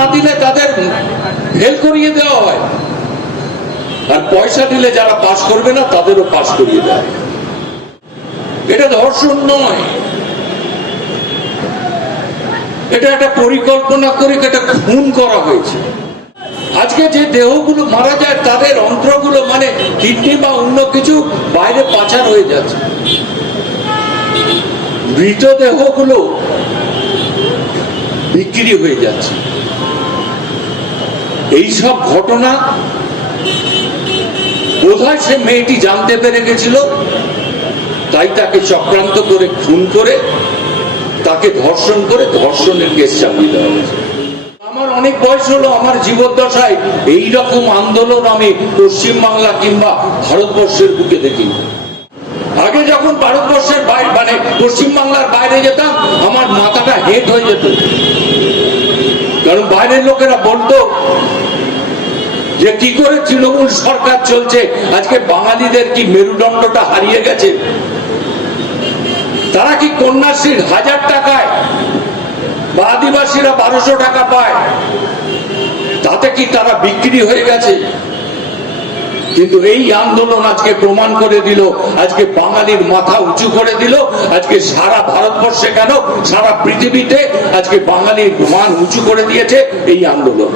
না দিলে তাদের ফেল করিয়ে দেওয়া হয়। আর পয়সা দিলে যারা পাশ করবে না, তাদেরও পাশ করিয়ে দেয় এটা ধর্ষণ নয়। এটা একটা পরিকল্পনা করে এটা খুন করা হয়েছে। আজকে যে দেহগুলো মারা যায়, তাদের অন্ত্রগুলো মানে কিডনি বা অন্য কিছু বাইরে পাচার হয়ে যাচ্ছে। মৃতদেহগুলো বিক্রি হয়ে যাচ্ছে। এই সব ঘটনা বোধহয় সে মেয়েটি জানতে পেরে গেছিল। তাই তাকে চক্রান্ত করে, খুন করে, তাকে ধর্ষণ করে ধর্ষণের কেস চাপিয়ে দেওয়া হয়েছে। আমার অনেক বয়স হলো, আমার জীবদ্দশায় এই রকম আন্দোলন আমি পশ্চিমবাংলা কিংবা ভারতবর্ষের বুকে দেখিনি। আগে যখন ভারতবর্ষের বাইরে মানে পশ্চিমবাংলার বাইরে যেতাম, আমার মাথাটা হেট হয়ে যেত। বাইরের লোকেরা বলতো যে কি করে তৃণমূল সরকার চলছে, আজকে বাঙালিদের কি মেরুদণ্ডটা হারিয়ে গেছে? তারা কি কন্যাশ্রীর হাজার টাকায় বা আদিবাসীরা বারোশো টাকা পায়, তাতে কি তারা বিক্রি হয়ে গেছে? কিন্তু এই আন্দোলন আজকে প্রমাণ করে দিল, আজকে বাঙালির মাথা উঁচু করে দিল, আজকে সারা ভারতবর্ষে কেন, সারা পৃথিবীতে আজকে বাঙালির মান উঁচু করে দিয়েছে এই আন্দোলন।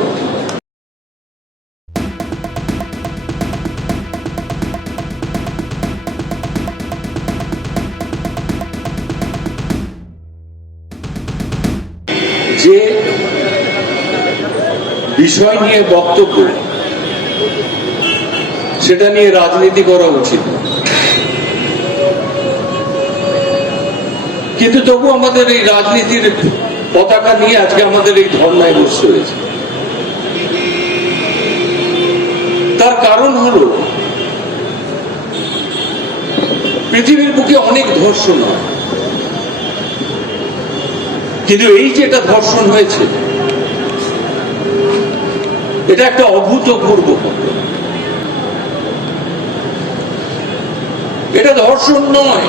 যে বিষয় নিয়ে বক্তব্য সেটা নিয়ে রাজনীতি করা উচিত। কিন্তু তবু আমাদের এই রাজনীতির পতাকা নিয়ে আজকে আমাদের এই ধর্নায় বসতে হয়েছে। তার কারণ হল, পৃথিবীর বুকে অনেক ধর্ষণ হয়। কিন্তু এই যেটা ধর্ষণ হয়েছে, এটা একটা অভূতপূর্ব ঘটনা। এটা ধর্ষণ নয়।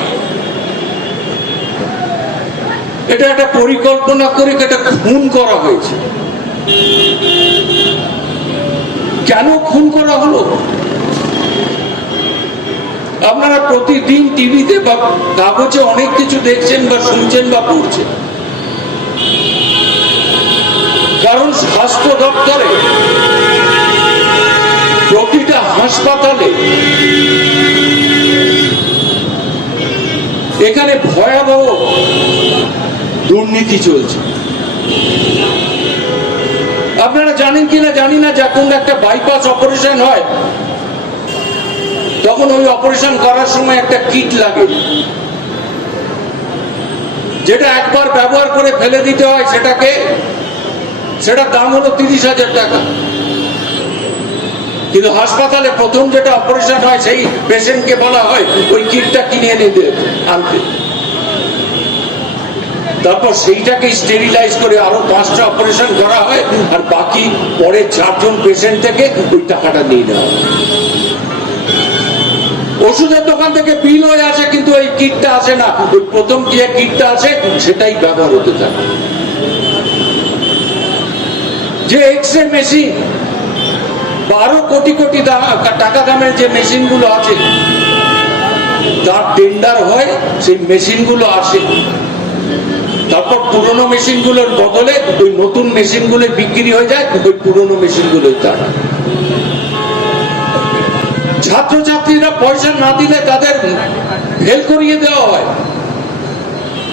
এটা একটা পরিকল্পনা করে এটা খুন করা হয়েছে। কেন খুন করা হলো? আপনারা প্রতিদিন টিভিতে বা কাগজে অনেক কিছু দেখছেন বা শুনছেন বা পড়ছেন। কারণ স্বাস্থ্য দপ্তরে প্রতিটা হাসপাতালে এখানে ভয়াবহ দুর্নীতি চলছে। আপনারা জানেন কিনা জানি না যখন একটা বাইপাস অপারেশন হয়, তখন ওই অপারেশন করার সময় একটা কিট লাগে। যেটা একবার ব্যবহার করে ফেলে দিতে হয় সেটাকে, সেটার দাম হলো তিরিশ হাজার টাকা। কিন্তু হাসপাতালে প্রথম যেটা অপারেশন হয়, সেই পেশেন্টকে বলা হয়, ওই কিটটা কিনে এনে আনতে। তারপর সেইটাকে স্টেরিলাইজ করে আরও পাঁচটা অপারেশন করা হয়, আর বাকি পরে চারজন পেশেন্ট থেকে ওই টাকাটা নিয়ে নেওয়া। ওষুধের দোকান থেকে বিল হয়ে আসে, কিন্তু ওই কিটটা আসে না। ওই প্রথম যে কিটটা আসে, সেটাই ব্যবহার হতে থাকে। যে X ray machine crore crore টাকা দামের যে মেশিনগুলো আছে তার টেন্ডার হয় সেই মেশিনগুলো আসে। তারপর পুরনো মেশিনগুলোর বদলে ওই নতুন মেশিনগুলো বিক্রি হয়ে যায়, ওই পুরনো মেশিনগুলোই টাকা ছাত্রছাত্রীরা পয়সা না দিলে তাদের ফেল করিয়ে দেওয়া হয়।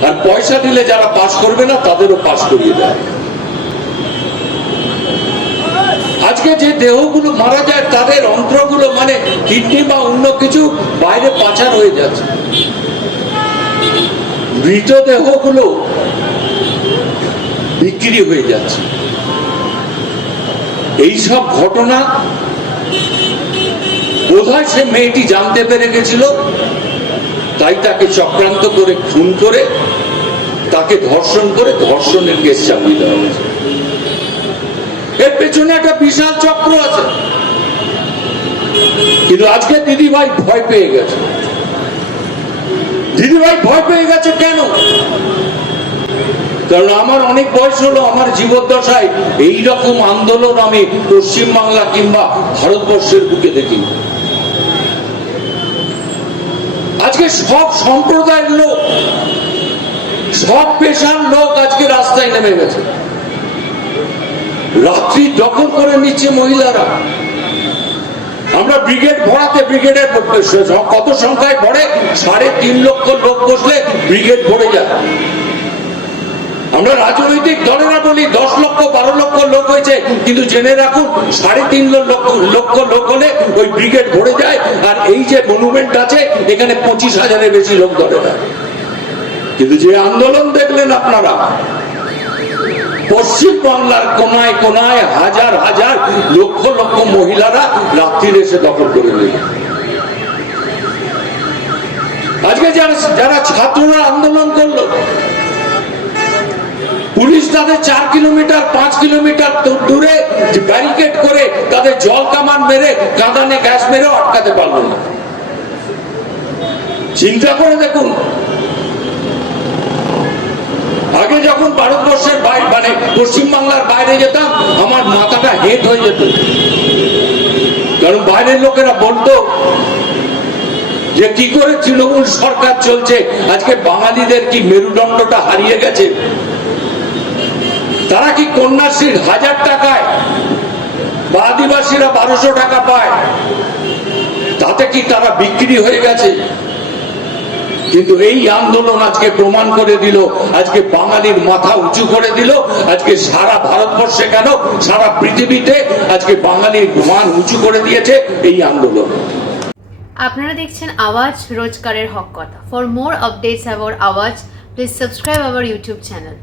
আর পয়সা দিলে যারা পাশ করবে না, তাদেরও পাশ করিয়ে দেয় আজকে যে দেহগুলো মারা যায়, তাদের অন্ত্রগুলো মানে কিডনি বা অন্য কিছু বাইরে পাচার হয়ে যাচ্ছে। মৃতদেহগুলো বিক্রি হয়ে যাচ্ছে। এই সব ঘটনা বোধহয় সে মেয়েটি জানতে পেরে গেছিল? তাই তাকে চক্রান্ত করে, খুন করে, তাকে ধর্ষণ করে ধর্ষণের কেস চাপিয়ে দেওয়া হয়েছে। এর পেছনে একটা বিশাল চক্র আছে। কিন্তু আজকে দিদি ভাই ভয় পেয়ে গেছে। দিদি ভাই ভয় পেয়ে গেছে কেন? কারণ আমার অনেক বয়স হলো, আমার জীবদ্দশায় এইরকম আন্দোলন আমি পশ্চিমবাংলা কিংবা ভারতবর্ষের বুকে দেখিনি। আজকে সব সম্প্রদায়ের লোক, সব পেশার লোক আজকে রাস্তায় নেমে গেছে। রাত্রি দখল করে নিচ্ছে মহিলারা, আমরা ব্রিগেড ভরাতে ব্রিগেডের কত সংখ্যায় ভরে? সাড়ে তিন লক্ষ লোক বসলে ব্রিগেড ভরে যায়। আমরা রাজনৈতিক দলেরা বলি, দশ লক্ষ, বারো লক্ষ লোক হয়েছে, কিন্তু জেনে রাখুন, সাড়ে তিন লক্ষ লক্ষ লোক হলে ওই ব্রিগেড ভরে যায়, আর এই যে মনুমেন্ট আছে, এখানে পঁচিশ হাজারের বেশি লোক ধরে না কিন্তু যে আন্দোলন দেখলেন আপনারা পশ্চিম বাংলার কোনায় কোনায় হাজার হাজার লক্ষ লক্ষ মহিলারা রাত্রির এসে দখল করে নিল। আজকে যারা যারা ছাত্ররা আন্দোলন করল, পুলিশ তাদের চার কিলোমিটার, পাঁচ কিলোমিটার দূরে ব্যারিকেড করে তাদের জল কামান মেরে কাঁদানে গ্যাস মেরেও আটকাতে পারল না। চিন্তা করে দেখুন আগে যখন ভারতবর্ষের বাইরে মানে পশ্চিমবাংলার বাইরে যেতাম, আমার মাথাটা হেট হয়ে যেত। কারণ বাইরের লোকেরা বলতো যে কি করে তৃণমূল সরকার চলছে, আজকে বাঙালিদের কি মেরুদণ্ডটা হারিয়ে গেছে? তারা কি কন্যাশ্রীর হাজার টাকায় বা আদিবাসীরা বারোশো টাকা পায়, তাতে কি তারা বিক্রি হয়ে গেছে? কিন্তু এই আন্দোলন আজকে প্রমাণ করে দিল, আজকে বাঙালির মাথা উঁচু করে দিল, আজকে সারা ভারতবর্ষে কেন, সারা পৃথিবীতে আজকে বাঙালির মান উঁচু করে দিয়েছে এই আন্দোলন। আপনারা দেখছেন আওয়াজ রোজকারের হক কথা। For more updates about Awaaz please subscribe our YouTube channel